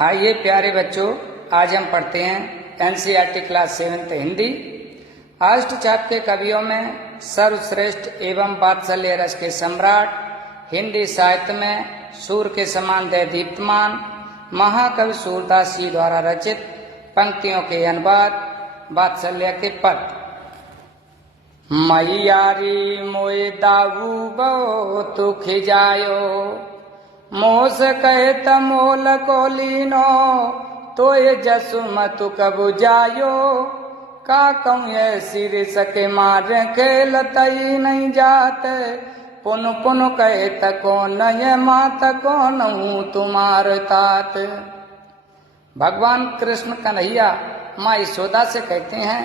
आइए प्यारे बच्चों, आज हम पढ़ते हैं एनसीईआरटी क्लास 7 हिंदी। अष्ट छाप के कवियों में सर्वश्रेष्ठ एवं वात्सल्य रस के सम्राट, हिंदी साहित्य में सूर्य के समान दीप्तमान महाकवि सूरदास जी द्वारा रचित पंक्तियों के अनुवाद वात्सल्य के पद। मैयारी मोए दाऊ बो तु खिजायो, मोस कहे तमोल को लीनो, तो ये जसु मतु कबु जायो। का कहूँ ये सिर सके मारे खेल तई नहीं जाते, पुन पुन कहे तको नय मात को नहूँ तुम्हार तात। भगवान कृष्ण कन्हैया माँ यशोदा से कहते हैं,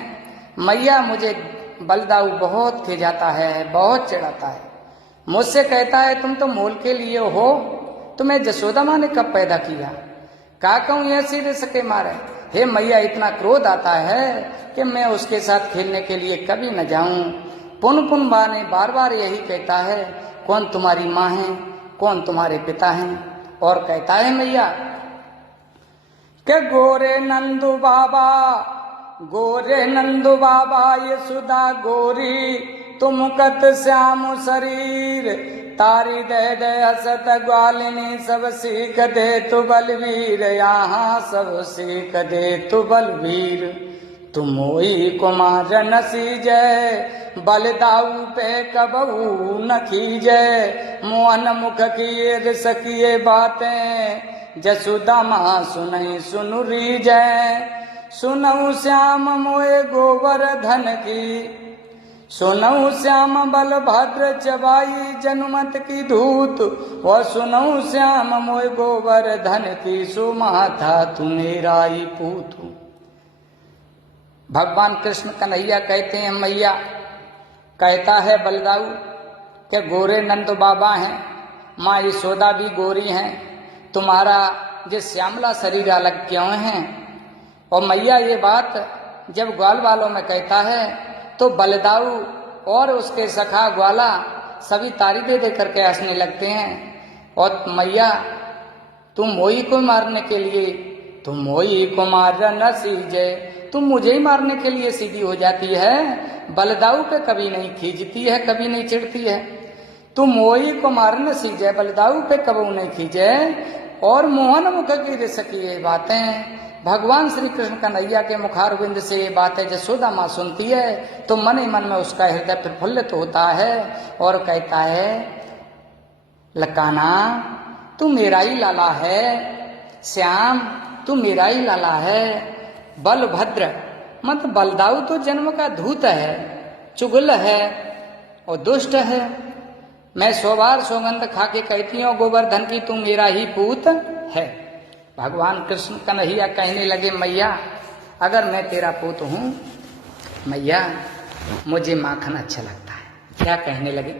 मैया मुझे बलदाऊ बहुत खिजाता है, बहुत चिढ़ाता है। मुझसे कहता है तुम तो मोल के लिए हो, तुम्हें जसोदा माँ ने कब पैदा किया। का कहूँ ऐसी रह सके मारे, हे मैया इतना क्रोध आता है कि मैं उसके साथ खेलने के लिए कभी न जाऊं। पुन पुन माँ ने बार बार यही कहता है, कौन तुम्हारी माँ है, कौन तुम्हारे पिता हैं। और कहता है मैया के गोरे नंदू बाबा यशोदा गोरी, तुम कत श्याम शरीर, तारी दे दे हसत ग्वालिनी, सब सीख दे तु बलवीर, यहाँ सब सीख दे तु बलवीर। तुम मोई कुमार नसी जय, बलदाऊ पे कबहू न खीजय। मोहन मुख की सकिए बातें, जसोदा माँ सुनई सुनु रीजय। सुनऊ श्याम मोए गोवर्धन की, सुनऊ श्याम बलभद्र चबाई जनुमत की धूत, और सुनऊ श्याम मोए गोवर्धन की, सुमाथा तू मेराई पूत। भगवान कृष्ण कन्हैया कहते हैं, मैया कहता है बलदाऊ के गोरे नंद बाबा हैं, माँ यशोदा भी गोरी हैं, तुम्हारा जो श्यामला शरीर अलग क्यों है। और मैया ये बात जब ग्वाल वालों में कहता है तो बलदाऊ और उसके सखा ग्वाला सभी तारी दे दे करके हंसने लगते हैं। और मैया तुम मोई को मारने के लिए, तुम मोई को मार न सीजे, तुम मुझे ही मारने के लिए सीधी हो जाती है, बलदाऊ पे कभी नहीं खींचती है, कभी नहीं चिढ़ती है। तुम मोई को मार न सीजे, बलदाऊ पे कबू नहीं खींचे। और मोहन मुख की रिसकी ये बातें भगवान श्री कृष्ण कन्हैया के मुखारविंद से ये बातें जसोदा माँ सुनती है तो मन ही मन में उसका हृदय प्रफुल्लित होता है और कहता है, लकाना तू मेरा ही लाला है, श्याम तू मेरा ही लाला है। बलभद्र मत बलदाऊ तो जन्म का धूत है, चुगल है और दुष्ट है। मैं 100 बार सौगंध खा के कहती हूँ गोवर्धन की तू मेरा ही पूत है। भगवान कृष्ण कन्हैया कहने लगे, मैया अगर मैं तेरा पूत हूं, मैया मुझे माखन अच्छा लगता है। क्या कहने लगे,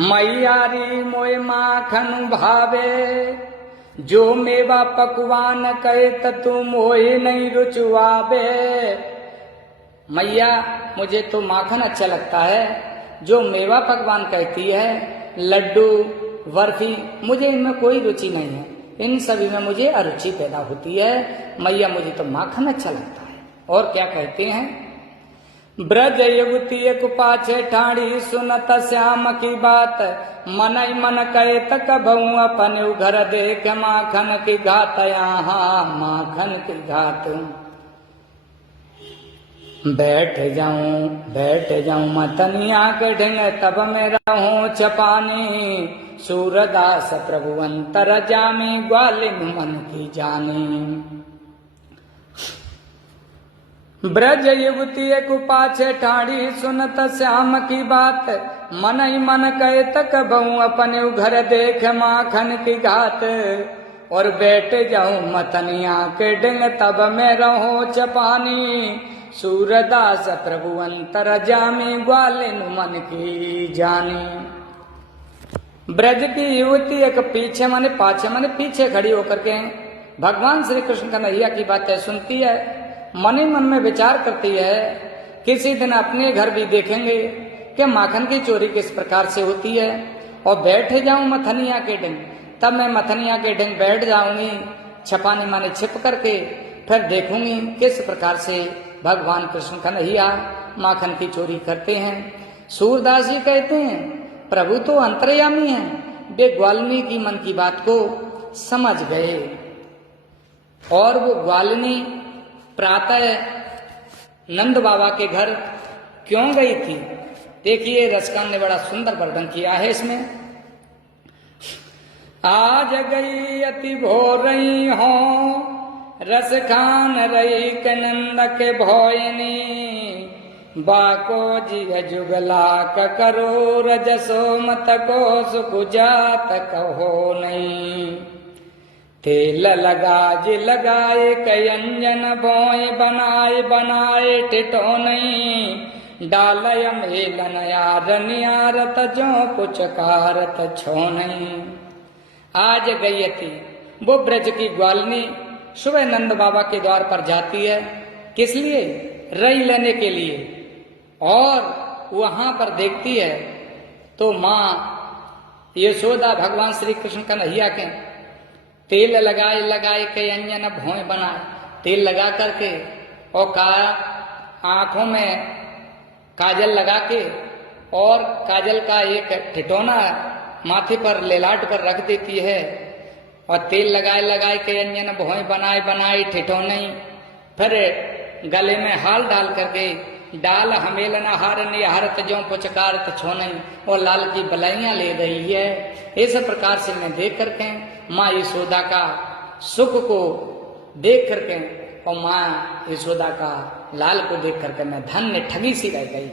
मैयारी मोए माखन भावे, जो मेवा पकवान कहे तू मोए नहीं रुचवावे। मैया मुझे तो माखन अच्छा लगता है, जो मेवा पकवान कहती है, लड्डू बर्फी, मुझे इनमें कोई रुचि नहीं है, इन सभी में मुझे अरुचि पैदा होती है। मैया मुझे तो माखन अच्छा लगता है। और क्या कहते हैं, ब्रज युवती एक पाछे ठाड़ी, सुनत श्याम की बात, मन ही मन कहे तक बहु अपन घर देख, माखन की घात यहाँ माखन की घात। बैठ जाऊं मतनिया के ढंग, तब मैं रहूं चपानी, सूरदास प्रभु अंतर जामी, ग्वालिन मन की जानी। ब्रज युवती एक पाछे ठाड़ी, सुनत श्याम की बात, मन ही मन कहे तक बहु अपने घर देख, माखन की घात। और बैठ जाऊं मतनिया के ढंग, तब मैं रहूं चपानी, सूरदास प्रभु अंतर जामी, ग्वालिन मन की जानी। ब्रज की युवती एक पीछे माने पाछे माने पीछे खड़ी होकर के भगवान श्री कृष्ण कन्हैया की बातें सुनती है, मन ही मन में विचार करती है, किसी दिन अपने घर भी देखेंगे कि माखन की चोरी किस प्रकार से होती है। और बैठ जाऊं मथनिया के दिन, तब मैं मथनिया के ढंग बैठ जाऊंगी, छपानी माने छिप करके, फिर देखूंगी किस प्रकार से भगवान कृष्ण कन्हैया माखन की चोरी करते हैं। सूरदास जी कहते हैं प्रभु तो अंतर्यामी हैं, वे ग्वालिनी की मन की बात को समझ गए और वो ग्वालिनी प्रातः नंद बाबा के घर क्यों गई थी। देखिए रसकान ने बड़ा सुंदर वर्णन किया है इसमें। आज गई अति भोर रही हो, रस खान रही के नंद के भोयनी, बाको जी जुगला करो रजसो मत को सुख जात कहो नहीं। तेल लगा जी लगाए कयंजन भोय बनाए बनाए टिटो नहीं, डालय मेलन यार नियारत जो पुचकारत छो नहीं। आज गई थी वो ब्रज की ग्वालिनी सुबह नंद बाबा के द्वार पर जाती है, किस लिए, रई लेने के लिए, और वहां पर देखती है तो माँ यशोदा भगवान श्री कृष्ण कन्हैया के तेल लगाए लगाए के अंजन भोय बनाए, तेल लगा करके और आंखों में काजल लगा के और काजल का एक ठिठौना माथे पर लेलाट पर रख देती है और तेल लगाए लगाए के अंजन भोय बनाए बनाए ठिठौने, फिर गले में हाल डाल करके डाल हमेल नहार निहारत जो पुचकारत छोनई, और लाल की बलाइयां ले रही है। इस प्रकार से मैं देख करके माँ यशोदा का सुख को देख करके और माँ यशोदा का लाल को देख करके मैं धन्य ठगी सी रह गई।